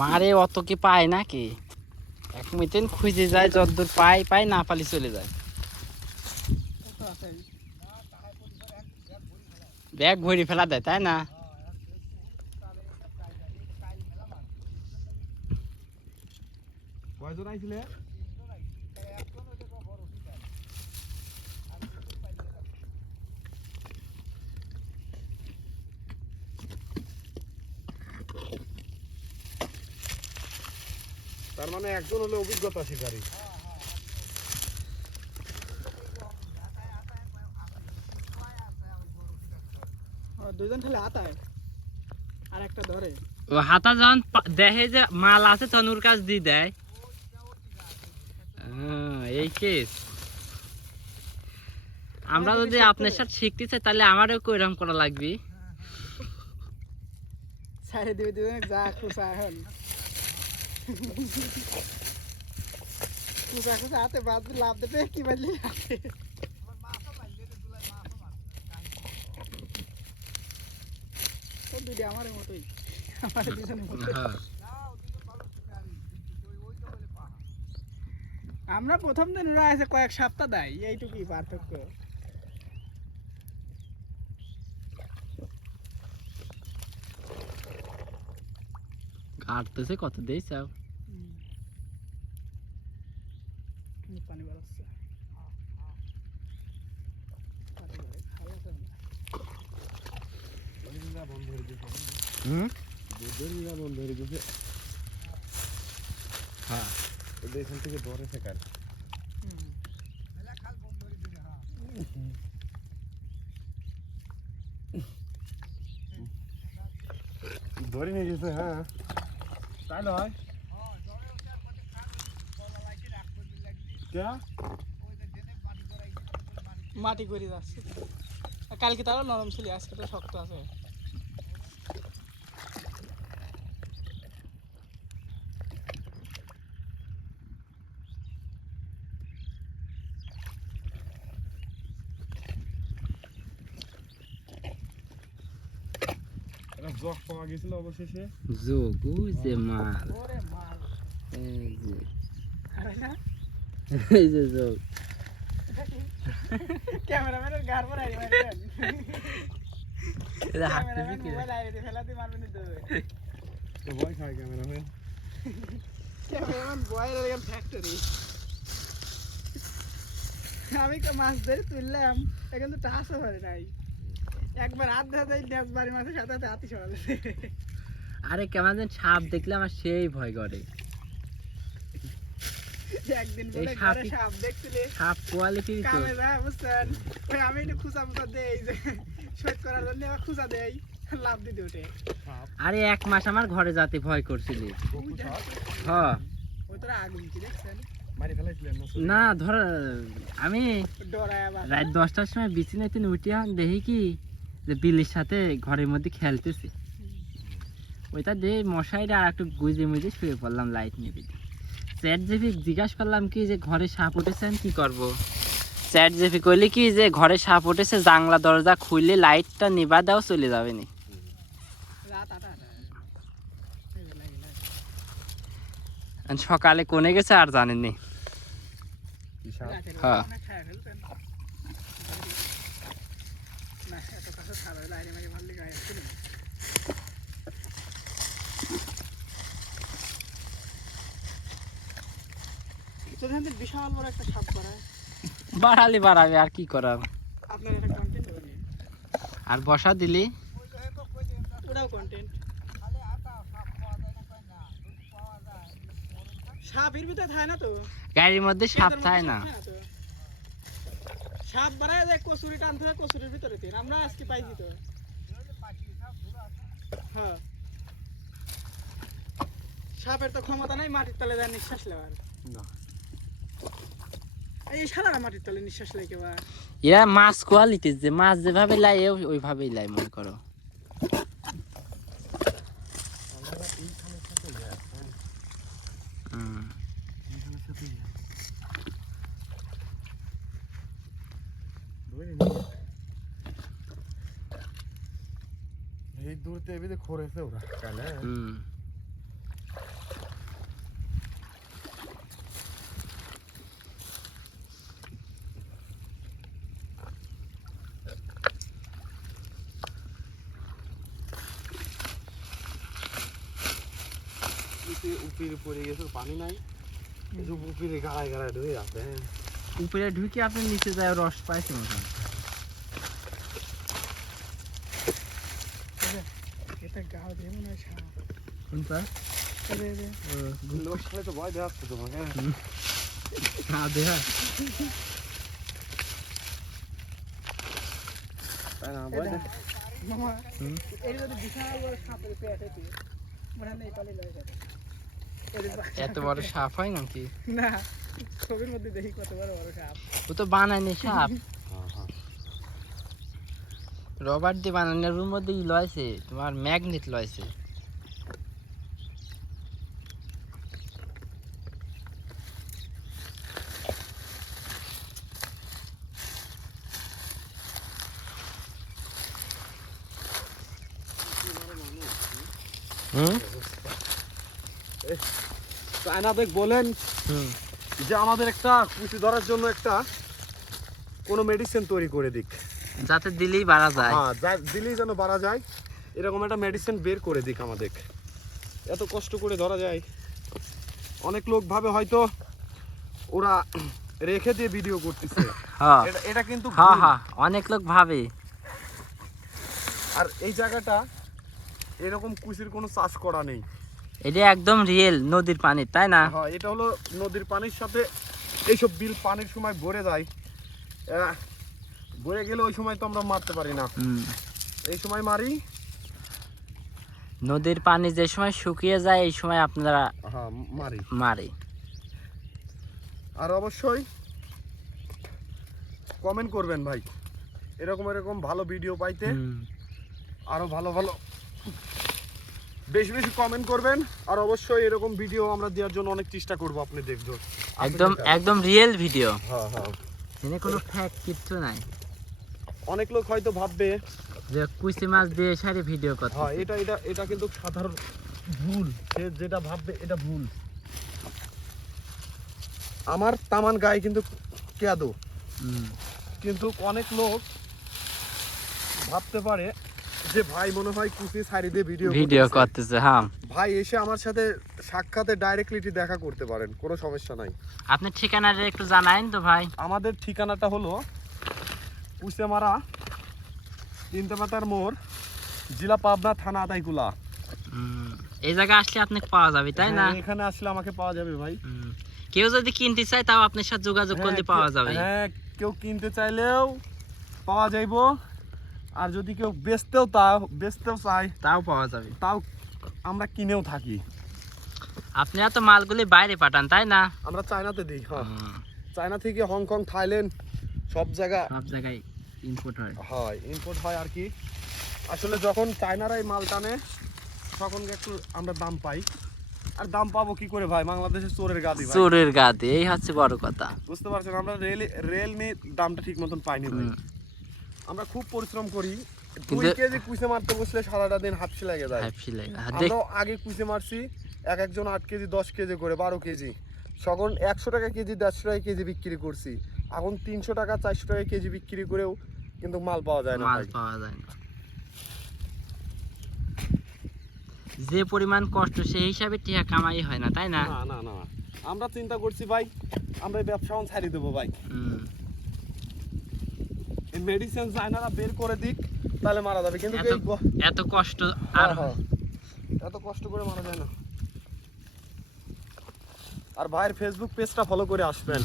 মারে অত কি পায় নাকি? এক মিনিট খুঁজে যায়, যতদূর পায় না পালি চলে যায়। ব্যাগ ভরি ফেলা দেয়, তাই না? কয়জন আইছিলে? তার মানে একজন হলো অভিজ্ঞতা শিকারী। দুইজন খালি হাতায় আর একটা ধরে। ও হাতা যখন দেখে যে মাল আছে তখন ওর কাছ দিয়ে দেয়। এই কেস। আমরা যদি আপনার সাথে শিখতে চাই তাহলে আমারও কইরকম করা লাগবে। সাইডে দিবে দিবে যা খুশা এখন খুশা খুশা হাতে বাদ লাভ দিতে কি বাজলি হাতে তো দুইটা আমার মতোই, আমার দুজনের মতো। আমরা প্রথম দিন ওরা আছে কয়েক সপ্তাহ দেয়, এইটুকুই পার্থক্য। কাটতেছে কত দেই চাও? পানি বেরোচ্ছে বন্ধ হয়ে গেছে। বন্ধ হয়ে গেছে। হ্যাঁ, এখান থেকে ধরে শেখার ধরে নিয়ে গেছে। হ্যাঁ তাই নয়, মাটি করে যাচ্ছে। কালকে তারও নরম ছিল, আজকে তো শক্ত আছে। জগ পাওয়া গেছিল অবশেষে। যোগ যে মাল, এই যে যোগ। ক্যামেরাম্যানের গার পর আইরে মারবেন। এটা হাঁটতেছে কি? মোবাইল আইরে ফেলাতে মারবেন তো। তো ভয় খায় ক্যামেরাম্যান। ক্যামেরাম্যান ভয়ের এরকম ফ্যাক্টরি। আমি তো মাছ ধরে তুললাম, এখন তো টাচও হয় নাই। একবার হাত ধরে ড্যাস বাড়ি মাছের সাথে সাথে হাতি সরালে। আরে কেমন যেন সাপ দেখলে আমার সেই ভয় করে। একদিন বলে ঘরে সাপ দেখছিলে, সাপ কোয়ালিটি তো ক্যামেরা বুঝছেন, ওই আমি একটু খুঁজা মুচা দেই যে শোধ করার জন্য খুঁজা দেই, লাভ দিতে ওঠে। আরে এক মাস আমার ঘরে যাতে ভয় করছিলি। হ্যাঁ ওই তোরা আগুন কি দেখছেন মারি ফেলাইছিলেন না? ধর আমি ডরায় আবার রাত 10টার সময় বিছানাতে উঠে দেখি কি যে বিলির সাথে ঘরের মধ্যে খেলতেছে। ওইটা দিয়ে মশাইটা আর একটু গুজে মুজে শুয়ে পড়লাম লাইট নিয়ে। চ্যাট জিপি জিজ্ঞাসা করলাম কি যে ঘরে সাপ উঠেছেন কি করব? চ্যাট জিপি কইলে কি যে ঘরে সাপ উঠেছে, জানলা দরজা খুললে লাইটটা নিভা দাও, চলে যাবে নি। সকালে কোনে গেছে আর জানেননি। হ্যাঁ বিশাল বড় একটা সাপ বাড়ায়, বাড়ালে বাড়াবে আর কি করার। আপনার একটা কন্টেন্ট বানিয়ে আর বসা দিলি ওটাও কন্টেন্ট। সাপের ভিতরে থাকে না তো, গাড়ির মধ্যে সাপ থাকে না। সাপ বাড়ায় দেখ কচুরি টানতে হয়, কচুরির ভিতরে আমরা আজকে পাইছি তো। হ্যাঁ সাপের তো ক্ষমতা নাই মাটির তলে যায় নিঃশ্বাস নেওয়ার। এই সারা মাটির তলে নিঃশ্বাস লাই কেবার। এরা মাছ কোয়ালিটি, যে মাছ যেভাবে লাই ওইভাবেই লাই মনে করো। এই দূরতে এবিতে খরেছে ওরা কালে উপরে পড়ে গেছে পানি নাই এই যে উপরে গাড়ায় গাড়ায় ঢুকে আছে উপরে ঢুকে আপনি নিচে যায় রস পাইছে মতন। এটা গাও দিয়ে মনে হয় সাপ। কোনটা? লোক সালে তো ভয় দেখাচ্ছে তোমাকে দেখা তাই না ভয় দেখ মামা এই যদি বিশাল বড় সাপের পেট আছে মনে হয় এই পালে লয়ে যাবে। এত বড় সাপ হয় নাকি? না ছবির মধ্যে দেখি কত বড় বড় সাপ। ও তো বানায়নি সাপ, হ্যাঁ হ্যাঁ রবার দিয়ে বানানোর মধ্যে ই লয়েছে তোমার ম্যাগনেট লয়েছে। চায়না বেগ বলেন যে আমাদের একটা কুচি ধরার জন্য একটা কোনো মেডিসিন তৈরি করে দিক, যাতে দিলেই বাড়া যায়। হ্যাঁ দিলেই যেন বাড়া যায় এরকম একটা মেডিসিন বের করে দিক আমাদের। এত কষ্ট করে ধরা যায়, অনেক লোক ভাবে হয়তো ওরা রেখে দিয়ে ভিডিও করতেছে, হ্যাঁ এটা কিন্তু হ্যাঁ ভুল। হ্যাঁ অনেক লোক ভাবে। আর এই জায়গাটা এরকম কুচির কোনো চাষ করা নেই, এটা একদম রিয়েল নদীর পানি, তাই না? হ্যাঁ এটা হলো নদীর পানির সাথে এইসব বিল পানির সময় ভরে যায়, ভরে গেলে ওই সময় তো আমরা মারতে পারি না, এই সময় মারি। নদীর পানি যে সময় শুকিয়ে যায় এই সময় আপনারা হ্যাঁ মারি মারে। আর অবশ্যই কমেন্ট করবেন ভাই, এরকম এরকম ভালো ভিডিও পাইতে আরো ভালো ভালো বেশি বেশি কমেন্ট করবেন। আর অবশ্যই এরকম ভিডিও আমরা দেওয়ার জন্য অনেক চেষ্টা করব, আপনি দেখবেন একদম একদম রিয়েল ভিডিও, হ্যাঁ হ্যাঁ এখানে কোনো ফ্যাক্ট কিচ্ছু নাই অনেক লোক হয়তো ভাববে যে কুচি মাছ দিয়ে সারি ভিডিও করতে। হ্যাঁ এটা এটা এটা কিন্তু সাধারণ ভুল, সে যেটা ভাববে এটা ভুল। আমার তামান গায়ে কিন্তু কেদো, কিন্তু অনেক লোক ভাবতে পারে যে ভাই মনে হয় কুচি সাইড দিয়ে ভিডিও করতেছে। হ্যাঁ ভাই এসে আমার সাথে সাক্ষাতে ডাইরেক্টলি দেখা করতে পারেন, কোনো সমস্যা নাই। আপনি ঠিকানাটা একটু জানাইন তো ভাই। আমাদের ঠিকানাটা হলো কুচেমারা তিনটেমাতার মোড়, জেলা পাবনা, থানা আতাইকুলা। এই জায়গায় আসলে আপনাকে পাওয়া যাবে, তাই না? হ্যাঁ, এখানে আসলে আমাকে পাওয়া যাবে ভাই। কেউ যদি কিনতে চায় তাও আপনার সাথে যোগাযোগ করলে পাওয়া যাবে। হ্যাঁ কেউ কিনতে চাইলেও পাওয়া যাইবো, আর যদি কেউ বেচতেও চায় তাও পাওয়া যাবে, তাও আমরা কিনেও থাকি। আপনারা তো মালগুলি বাইরে পাঠান, তাই না? আমরা চায়নাতে দিই, হ্যাঁ চায়না থেকে হংকং, থাইল্যান্ড সব জায়গায় ইম্পোর্ট হয়। হয় ইম্পোর্ট হয় আর কি। আসলে যখন চায়নারাই মাল টানে তখন একটু আমরা দাম পাই, আর দাম পাবো কি করে ভাই, বাংলাদেশের চোরের গাদি ভাই, চোরের গাদি, এই হচ্ছে বড় কথা। বুঝতে পারছেন? আমরা রেল নিয়ে দামটা ঠিক মতন পাইনি ভাই। আমরা খুব পরিশ্রম করি, 2 কেজি কুচে মারতে বসলে সারাটা দিন হাফসি লাগে যায়। আমরা আগে কুচে মারছি একজন 8 কেজি 10 কেজি করে 12 কেজি, তখন 100 টাকা কেজি 150 টাকা কেজি বিক্রি করছি। এখন 300 টাকা 400 টাকা কেজি বিক্রি করেও কিন্তু মাল পাওয়া যায় না ভাই। যে পরিমাণ কষ্ট সেই হিসাবে টাকা কামাই হয় না, তাই না? না না না আমরা চিন্তা করছি ভাই আমরা এই ব্যবসা ছাড়ি দেবো ভাই, এই মেডিসিন চায়নারা বের করে দিক তাহলে মারা যাবে, কিন্তু এত কষ্ট আর এত কষ্ট করে মারা যায় না। আর ভাইয়ের ফেসবুক পেজটা ফলো করে আসবেন।